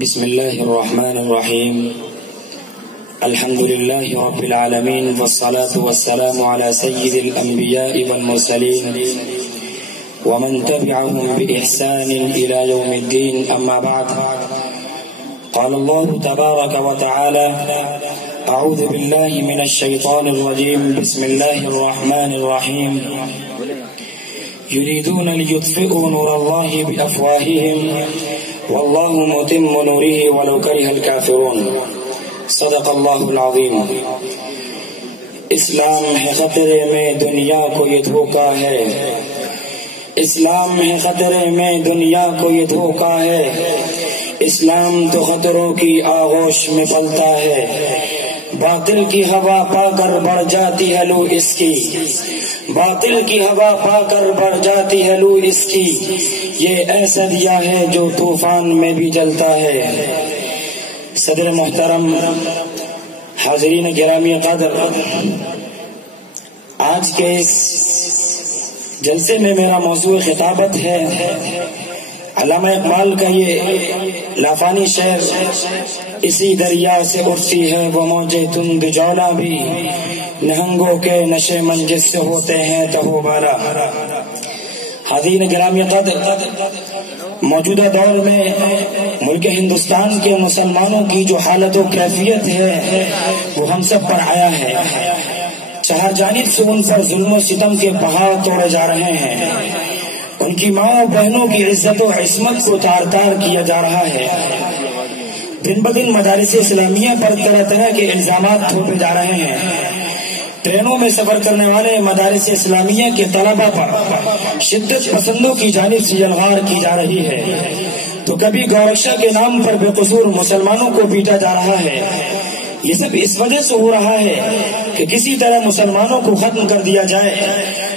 بسم الله الرحمن الرحيم. الحمد لله رب العالمين، والصلاة والسلام على سيد الأنبياء والمرسلين ومن تبعهم بإحسان إلى يوم الدين. أما بعد، قال الله تبارك وتعالى: أعوذ بالله من الشيطان الرجيم. بسم الله الرحمن الرحيم. يريدون ليطفئوا نور الله بأفواههم والله متم نوره ولو كره الكافرون. صدق اللہ العظیم. اسلام ہے خطرے میں، دنیا کو یہ دھوکا ہے. اسلام ہے خطرے میں، دنیا کو یہ دھوکا ہے. اسلام تو خطروں کی آغوش میں پلتا ہے. باطل کی ہوا پا کر بڑھ جاتی ہے لو اس کی. باطل کی ہوا پا کر بڑھ جاتی ہے لو اس کی. یہ ایسا دیا ہے جو طوفان میں بھی جلتا ہے. صدر محترم، حاضرین گرامی قدر، آج کے اس جلسے میں میرا موضوع خطابت ہے علامہ اقبال کا یہ لافانی شعر: اسی دریا سے اٹھتی ہے وہ موجیں تند جولا بھی، نہنگوں کے نشے من جس سے ہوتے ہیں تہو بالا. حاضرین گرامی قدر، موجودہ دور میں ملک ہندوستان کے مسلمانوں کی جو حالت و کیفیت ہے وہ ہم سب پر آیا ہے. چہر جانب سے ان پر ظلم و ستم کے پہاڑ توڑے جا رہے ہیں. ان کی ماں و بہنوں کی عزت و عصمت کو تار تار کیا جا رہا ہے. دن بدن مدارس اسلامیہ پر طرح طرح کے الزامات تھوپے جا رہے ہیں. ٹرینوں میں سفر کرنے والے مدارس اسلامیہ کے طلبہ پر شدت پسندوں کی جانب سے یلغار کی جا رہی ہے. تو کبھی گورکشا کے نام پر بے قصور مسلمانوں کو پیٹا جا رہا ہے. یہ سب اس وجہ سے ہو رہا ہے کہ کسی طرح مسلمانوں کو ختم کر دیا جائے،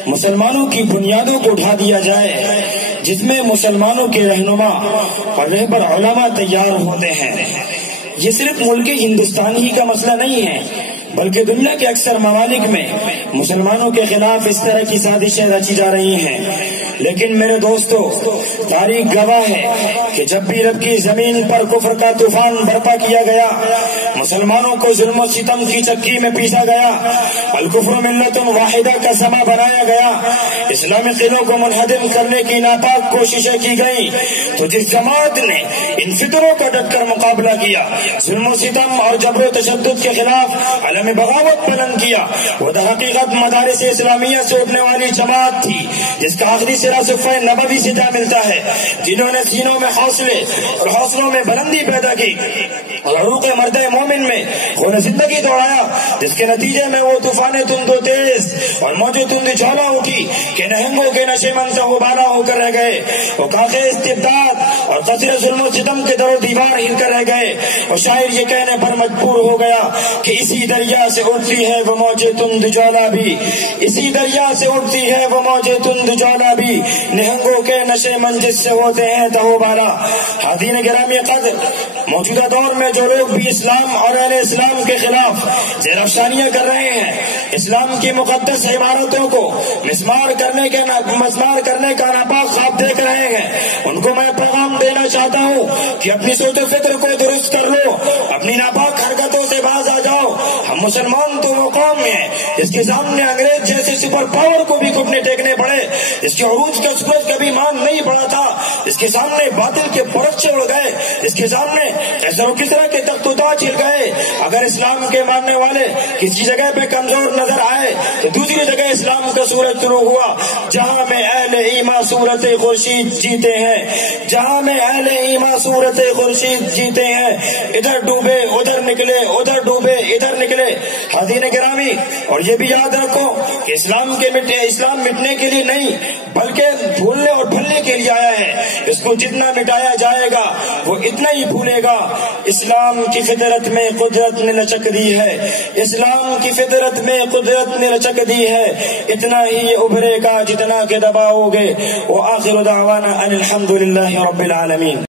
مسلمانوں کی بنیادوں کو ڈھا دیا جائے، جس میں مسلمانوں کے رہنما اور رہبر علماء تیار ہوتے ہیں. یہ صرف ملک ہندوستان ہی کا مسئلہ نہیں ہے، بلکہ دنیا کے اکثر ممالک میں مسلمانوں کے خلاف اس طرح کی سازشیں رچی جا رہی ہیں. لیکن میرے دوستو، تاریخ گواہ ہے کہ جب بھی رب کی زمین پر کفر کا طوفان برپا کیا گیا، مسلمانوں کو ظلم و ستم کی چکی میں پیسا گیا، الکفر ملت واحدہ کا سما بنایا گیا، اسلامی قلعوں کو منہدم کرنے کی ناپاک کوششیں کی گئی، تو جس جماعت نے ان فطروں کا ڈٹ کر مقابلہ کیا، ظلم و ستم اور جبر و تشدد کے خلاف علم بغاوت بلند کیا، وہ در حقیقت مدارس اسلامیہ سے اٹھنے والی جماعت تھی جس کا آخری سرا صفحہ نبوی سے جا ملتا ہے، جنہوں نے سینوں میں حوصلے اور حوصلوں میں بلندی پیدا کی اور عروق مرد مومن میں خون زندگی دوڑایا، جس کے نتیجے میں وہ طوفان تند و تیز اور موجیں تند جھولا اٹھی کہ نہنگوں کے نشے من سے بالا ہو کر رہ گئے. وہ کاخے استبداد اور قصر ظلم و ستم کے در و دیوار ہل کر رہ گئے. اور شاعر یہ کہنے پر مجبور ہو گیا کہ اسی دریا سے اٹھتی ہے وہ موجیں تند جولا بھی، اسی دریا سے اٹھتی ہے وہ موجیں تند جولا بھی، نہنگوں کے نشے من جس سے ہوتے ہیں تہو بالا. حاضرین گرامی قدر، موجودہ دور میں جو لوگ بھی اسلام اور اہل اسلام کے خلاف زیر افشانیاں کر رہے ہیں، اسلام کی مقدس عمارتوں کو مسمار کرنے کا ناپاک خواب دیکھ رہے ہیں، ان کو میں پیغام دینا چاہتا ہوں کہ اپنی سوچ و فکر کو درست کر لو، اپنی ناپاک حرکتوں سے باز آ جاؤ. ہم مسلمان تو وہ قوم ہیں جس کے سامنے انگریز جیسے سپر پاور کو بھی گھٹنے ٹیکنے پڑے، جس کے عروج کا سورج کبھی مان نہیں پڑا تھا، جس کے سامنے باطل کے پرچے اڑ گئے، جس کے سامنے قیصر و کسریٰ کے تخت و تاج ہل گئے. اگر اسلام کے ماننے والے کسی جگہ پہ کمزور نظر آئے تو دوسری جگہ اسلام کا سورج شروع ہوا. جہاں میں اہل ایمان صورت خورشید جیتے ہیں، جہاں میں اہل ایمان صورت خورشید جیتے ہیں، ادھر ڈوبے ادھر نکلے، ادھر ڈوبے ادھر نکلے. حاضرین گرامی، اور یہ بھی یاد رکھو کہ اسلام مٹنے کے لیے نہیں بلکہ بھولنے اور بھولنے کے لیے آیا ہے. اس کو جتنا مٹایا جائے گا وہ اتنا ہی بھولے گا. اسلام کی فطرت میں قدرت نے لچک دی ہے، اسلام کی فطرت میں قدرت نے لچک دی ہے، اتنا ہی ابھرے گا جتنا کہ دباؤ گے. وآخر دعوانا ان الحمد للہ رب العالمین.